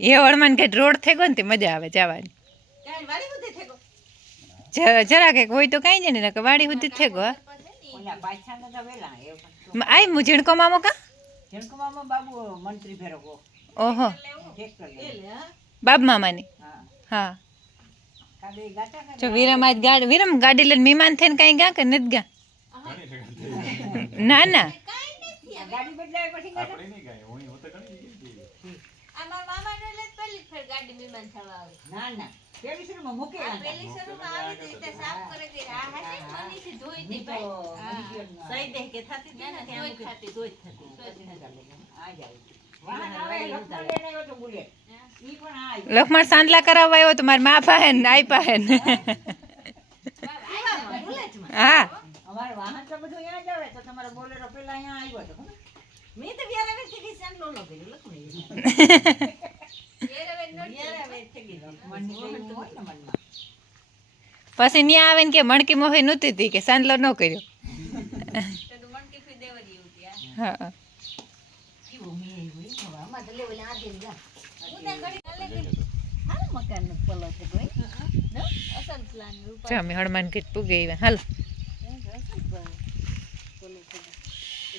એ Hanuman gate road થઈ ગયો ને તે મજા આવે જવાની જરા જરા કંઈક હોય તો કાંઈ જ નહીં નકર વાડી સુધી થઈ ગયો ઓલા પાછાના તો વેલા એ પણ. આય હું ઝીણકો મામો કા જનકુમામાં બાબુ મંત્રી ફેરવો ઓહો ટ્રેક્ટર લઈને. બાપ મામાની હા હા કાલે એ ગાતા કરે. જો વિરમ આજ ગાડી વિરમ ગાડી લઈને મહેમાન થઈને કાંઈ ગા કે નથી ગા ના ના ગાડી બદલાય પછી ના ના પેલી શરૂમાં મૂકી ગાતા. ઈ તો મનુષ્યનો આ જાય. વાહન આવે, લક્ષ્મણ લઈને આવ્યો તો બુલેટ. ઈ પણ આ આવ્યો. લખમણ સાંદલા કરાવવા આવ્યો તો મારી મા પાસે ને આઈ પાસે ને હા અમારે વાહન તો બધું અહીંયા જ આવે તો તમારો બોલેરો પેલા અહીંયા આવ્યો હતો પછી ત્યાં આવે ને કે મણકી મોહી નહોતી હતી કે સાંદલો ન કર્યો. હા? હનુમાન મેં પૂગી એ ખબર. આમાં તો લેવલે આ દે જા. હાલ મકાનનો પલો છે કોઈ. જો અમે હનુમાન ગીત પૂગી આવ્યા હાલ મોય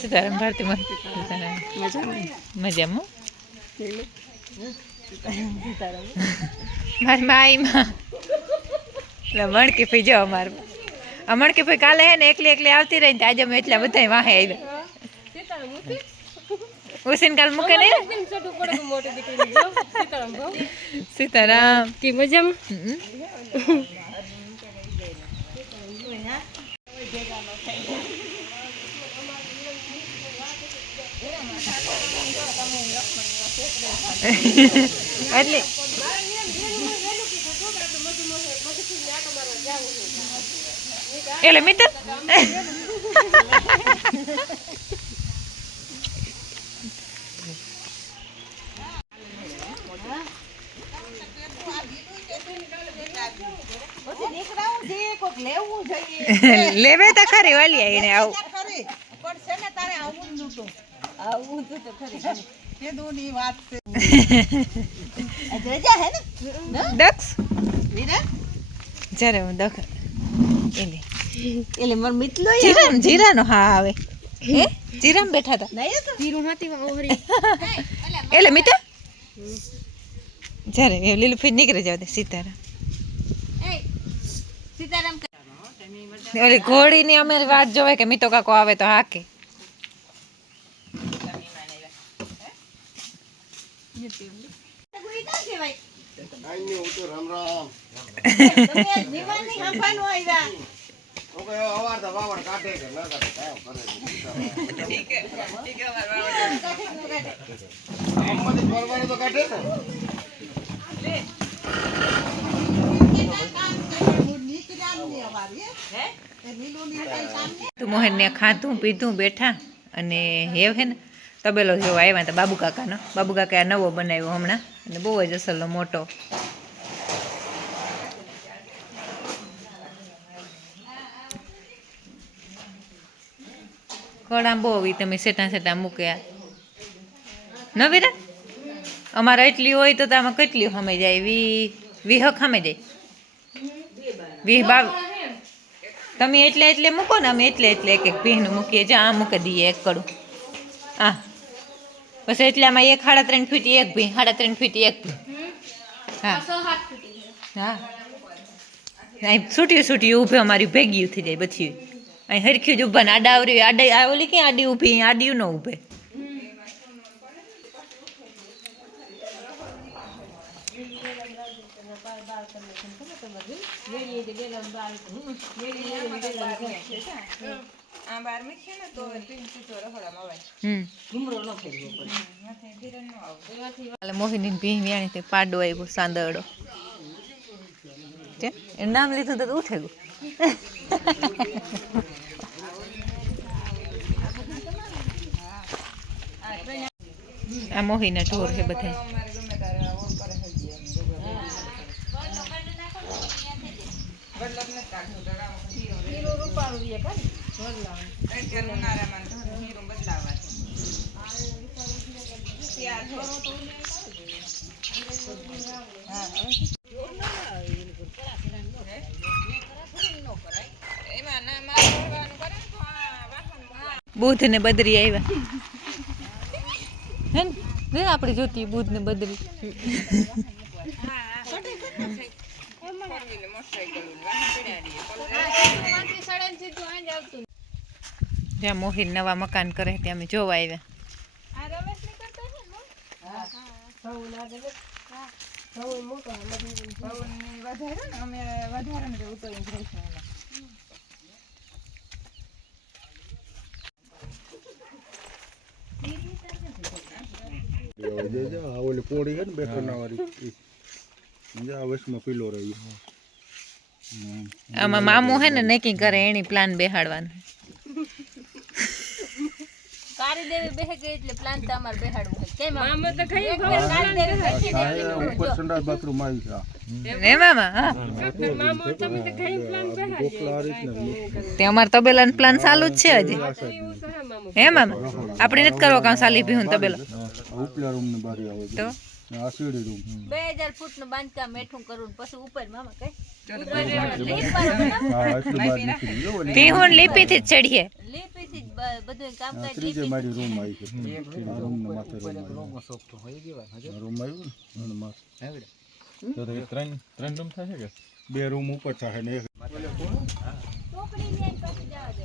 સીતારામ ભારતી માં સીતારામ મજામાં મારી માઈમાં એટલે મણકી ફઈ જાઓ અમારું આ મણકી ફઈ કાલે હે ને એકલી એકલી આવતી રહી ને તો આજે અમે એટલા બધા વાહે આવ્યા ઉસીન કાલ મૂકે નહીં સીતારામ કે મજામાં હમ. એટલે એટલે મિત્ર કોક લેવું જોઈએ. લેવે તો ખરી વાલી આઈને આવું ખરી. પણ છે ને તારે આવું જ નતું આવું તો ખરી, ખરી. કીધુંની વાત છે. હે ને? દક્ષ વીરા? જ્યારે હું દખ એટલે એટલે મારો મિતલો જીરામ જીરાનો હા આવે હે જીરામ બેઠા હતા નહીં હતો? હીરું ઓહરી એટલે મિત્ર જ્યારે એ લીલું ફીર નીકળી જાવ સીતારામ સીતારામ ઓલી ઘોડીની અમારી વાત જોવે કે મીતો કાકો આવે તો હાકે નિમાની તું મોહનને ખાધું પીધું બેઠા અને હેવ હે ને તબેલો જેવો આવ્યા તો બાબુ કાકાનો. બાબુ કાકા આ નવો બનાવ્યો હમણાં અને બહુ જ અસલનો મોટો. કડા બહુ ઈ તમે સેટા સેટા મૂક્યા. ન વીરા અમારે એટલી હોય તો આમાં કેટલી સમય જાય? વી વીહક સમય જાય? વીહ બાવ તમે એટલે એટલે મૂકો ને, અમે એટલે એટલે એક એક ભીનું મૂકીએ. જા, આ મૂકી દઈએ, એક કડું. આ પછી એટલામાં એક સાડા ત્રણ ફીટ, એક ભી. સાડા ત્રણ ફીટ, એક ભી. હા. હા. અહીં છૂટ્યું છૂટ્યું ઊભે અમારી ભેગી થઈ જાય પછી અહીં હરખ્યું જ ઊભા ને, આડા આવરી આડા ઓલી ક્યાં આડી ઊભી? અહીં ન ઊભે. આ બાર હમ કાલે મોહિની એનું નામ લીધું તો ઉઠે ગયું આ મોહીના ઢોર છે બધા અમારે ગમે ત્યારે ઓર કરે છે જી એમ. બદલાવ નથી કાઢવું, તો આમ હીરો રહે. અત્યારે ઉનાળામાં તો હીરો બદલાવા છે. તૈયાર છે. હા, હવે. વાસણ મૂકવાનું. બુધ ને બદરી આવ્યા હે ને લે આપણે જોતી બુધ ને બદરી Four wheeler, motorcycle, વાહન પડ્યા રહીએ. જ્યાં મોહિન નવા મકાન કરે ત્યાં અમે જોવા આવ્યા પવનની વધારે ને અમે વધારે ને તો ઉતરીને જ રહીશું એમાં. જે જે આ ઓલી પોળી છે ને બેઠોના વાળી ઈ. જે આ વચમાં પીલો રહ્યો આમાં મામુ હે ને નક્કી કરે એની પ્લાન બેહાડવાનું. કારી દેવી બેહે ગઈ એટલે પ્લાન તો અમારે બેહાડવું તો ઉપર સંડાસ બાથરૂમ આવી છે. મામા? હા. અમાર તબેલાનો પ્લાન ચાલુ જ છે હજી. હે મામા. આપણે નથી કરવો કામ સાલી ભીહું તબેલા? ઉપલા રૂમની બારી આવે તો? આ સીડી રૂમ બે હજાર ફૂટનું બાંધકામ મેઠું કરવું પછી ઉપર મામા કઈ? હા એટલી બાર નીકળી ગયો ને ભીહું લીપીથી જ ચડીએ લીપી થી જ બ- બધું આ કામકાજ ત્રીજે લીપી મારી રૂમ આવી છે આ રૂમ ને માથે રૂમ આવી આ રૂમ આવ્યું ને અને માથે તો તો એ ત્રણ ત્રણ રૂમ થશે કે બે રૂમ ઉપર થાય ને એક ચોકડી ની આઈ પાસે જવા દે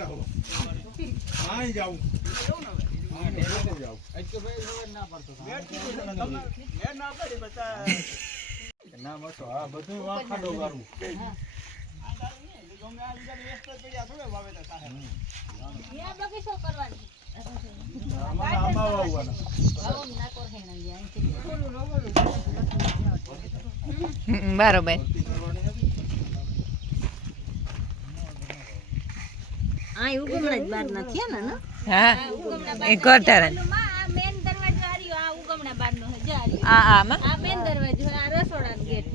ગયા અહીંથી. હમ, બરોબર આ ઉગમણા જ બાર ના થયા ને હા. એ માં આ મેન દરવાજો આ આ ઉગમણા બાર નો હે જા આ આમાં? આ મેન દરવાજો આ રસોડા ગેટ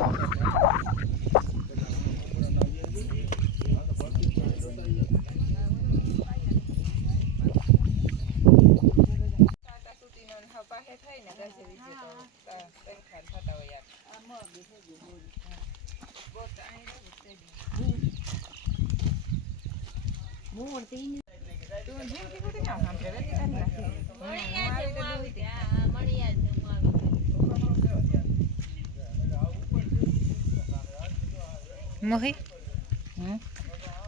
Oh, my God. મોહી હમ?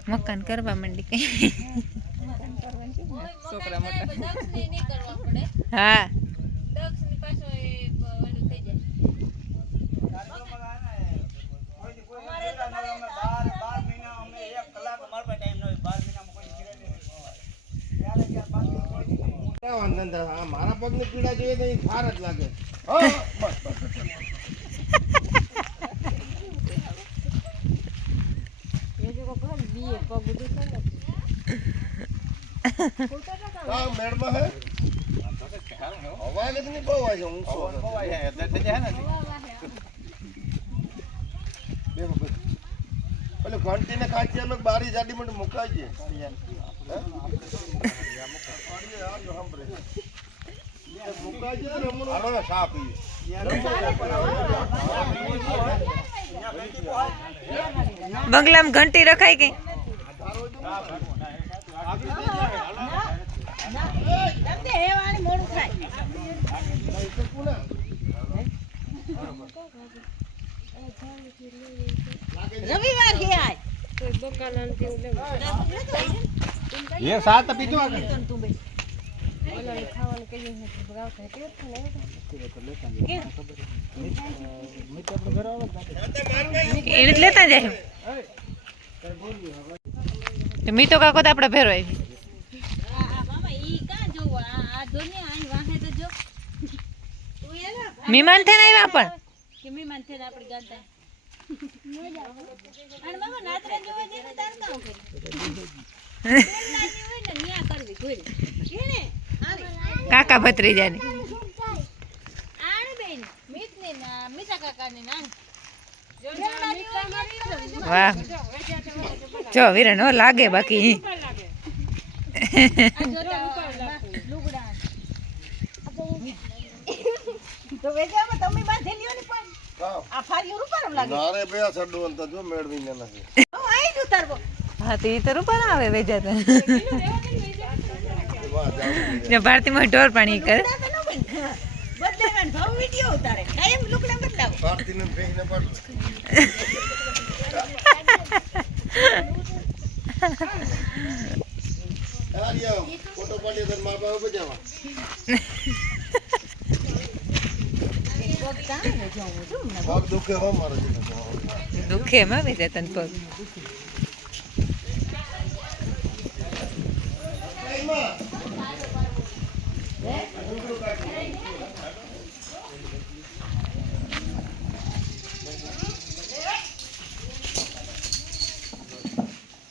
મકાન કરવા માંડી કઈ મોહી છોકરા મકાન કરે, પણ દક્ષને નહીં કરવા પડે. હા દક્ષની પાછો એ પ- ઓલું થઈ જાય. વાંધો નથી. આ મારા પગની પીડા જોઈએ તો એ સાર જ લાગે હા, બસ, બસ. હા, મેળમાં હે? અવાજ જ નહીં બહુ આવે છે, ઊંચો. બેહો, બેહો. પેલું ઘંટીને ખાંચી અમે બારી જાડી માટે મુકાઈ છે મુકાઈ છે ને હાલો ને ચા પીએ બંગલામાં ઘંટી રખાય કે રવિવાર હે આજ. એ સાત પીજો આગળ તું બે. એને જ લેતા જાય તો મીતો કાકો તો આપણે ભેરો આવી આ- આ મામા, ઈ જોવું? આ- આ જો ને, અહીં તો જો. તું એના મહેમાન થઈને આવ્યા પણ કે મહેમાન થઈને આપણે ગાતા. અને મામા નાતરા જોવા જઈએ ને તાર કરી. કાકા ભત્રીજાની. વાહ જો વિરણ હો. લાગે. બાકી ભારતી ભારતીમાં ઢોર પાણી કરે. બદલાવાનો ભાવ વીડિયો ઉતારે. કાયમ લુગડા બદલાવો. ભારતીને ભેગને પણ આર્ય, ફોટો પાડીએ તો મા બાપ બજાવા પગ તાણે જોવું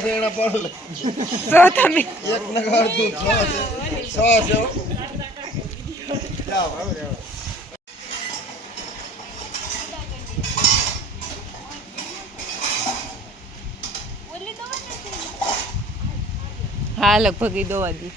છે એના વેજા લે. તો તમે. એક નગર તું હો. લગભગ એ દોવા દી